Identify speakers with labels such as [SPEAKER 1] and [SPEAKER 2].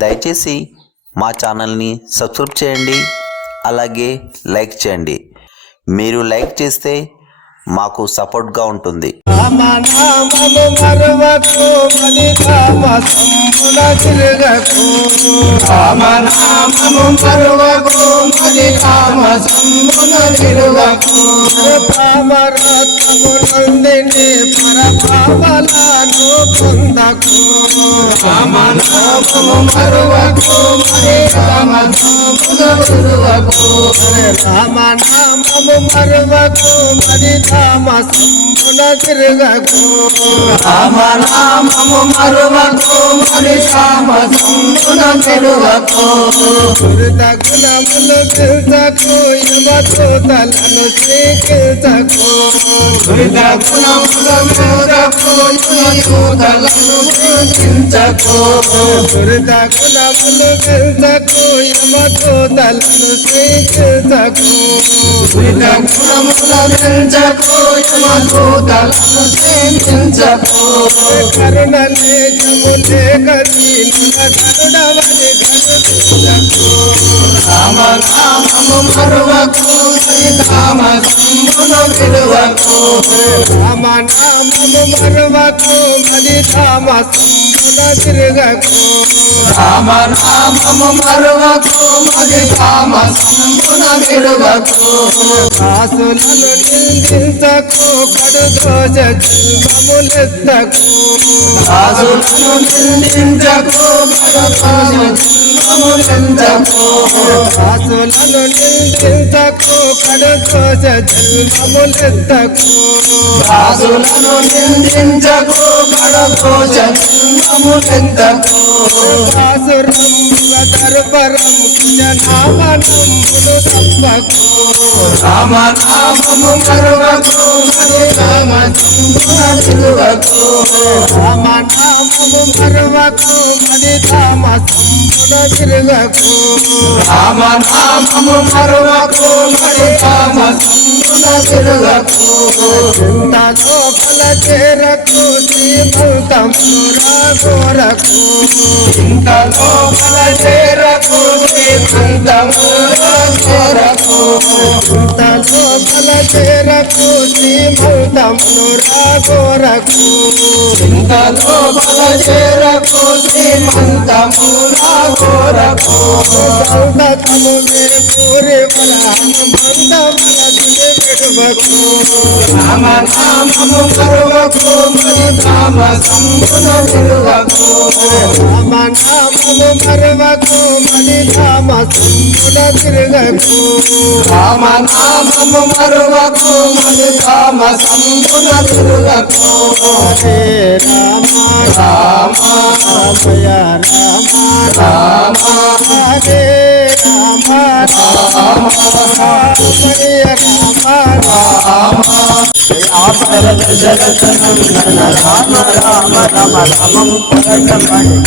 [SPEAKER 1] దయచేసి మా ఛానల్ని సబ్స్క్రైబ్ చేయండి అలాగే లైక్ చేయండి. మీరు లైక్ చేస్తే మాకు సపోర్ట్గా ఉంటుంది.
[SPEAKER 2] రామనామము మరువకు మది పరభావలను పొందకు. రామనామము మరువకు రామనామము తామసంబుల తిరగకు రామనామము మరువకు మరి తామసంబుల తిరగకు దురిత గుణములు తెలుసకు యువతలను స్వీకరించకు దురిత గుణములు తెలుసకు యువతలను స్వీకరించకు దురిత గుణములు తెలుసకు యువతలను స్వీకరించకు దురిత గుణములు తెలుసకు యువతలను స్వీకరించకు కరుణలే జములే కరి కరుణవని గరుడకు రామ నామము మరువకు రామ సంబును విడువకు మరువకు మరి రామ సంబున తిరగకు రామ నామము మరువకు మరి రామ సంబున విడువకు దాసులను నిందించకు కడు దోష జన్మములెత్తకు రాసులను నిందించకు కడు దోష జన్మములెత్తకు రాసులను నిందించకు దాసులను నిందించకు కడు దోష జన్మములెత్తకు దాసురంబుగ దర్పరం జనామనంబులు తప్పకు రామ నామము మరువకు మరి రామ సంబున తిరుగకు రామ నామము మరువకు మరి రామ సంబున తిరుగకు రామ నామము మరువకు మరి రామ సంబున తిరుగకు చింత లోపల చేరకు శ్రీమంతము రాగోరకు చింత లోపల చేరకు శ్రీమంతము రాగోరకు చేరకు శ్రీమంతము రాగోరకు. చింత లోపల చేరకు శ్రీమంతము రాగోరకు. సంతతము పూరి బలహను బంధముల దివి విడువకు రామ నామము మరువకు మరి రామ సంబున విడువకు రామ నామము మరువకు మరి రామ సంబున తిరగకు రామ నామము మరువకు మరి రామ సంబున తిరగకు హరే రామ రామ రామయ రామ రామ హరే రామ రామ రామయ రామ రామ రామ రామ రామ రామ రామ